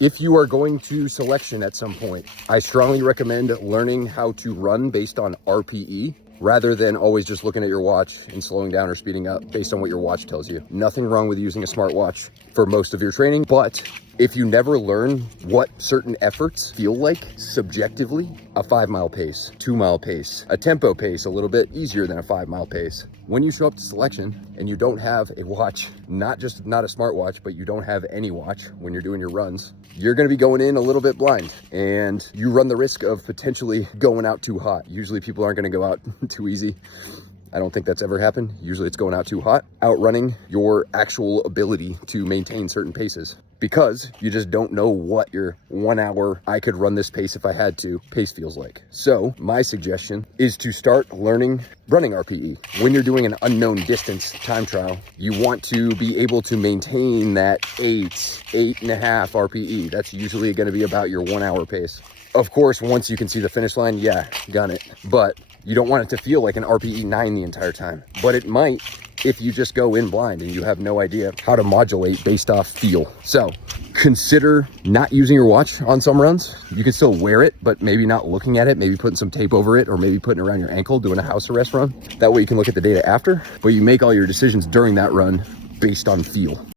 If you are going to selection at some point, I strongly recommend learning how to run based on RPE rather than always just looking at your watch and slowing down or speeding up based on what your watch tells you. Nothing wrong with using a smartwatch for most of your training, but if you never learn what certain efforts feel like subjectively, a 5-mile pace, 2-mile pace, a tempo pace, a little bit easier than a 5-mile pace. When you show up to selection and you don't have a watch, not a smartwatch, but you don't have any watch when you're doing your runs, you're gonna be going in a little bit blind and you run the risk of potentially going out too hot. Usually people aren't gonna go out too easy. I don't think that's ever happened. Usually it's going out too hot, outrunning your actual ability to maintain certain paces because you just don't know what your 1 hour, I could run this pace if I had to, pace feels like. So my suggestion is to start learning running RPE. When you're doing an unknown distance time trial, you want to be able to maintain that 8.5 RPE. That's usually gonna be about your 1 hour pace. Of course, once you can see the finish line, yeah, gun it. But you don't want it to feel like an RPE 9 the entire time. But it might if you just go in blind and you have no idea how to modulate based off feel. So consider not using your watch on some runs. You can still wear it, but maybe not looking at it, maybe putting some tape over it, or maybe putting it around your ankle, doing a house arrest run. That way you can look at the data after, but you make all your decisions during that run based on feel.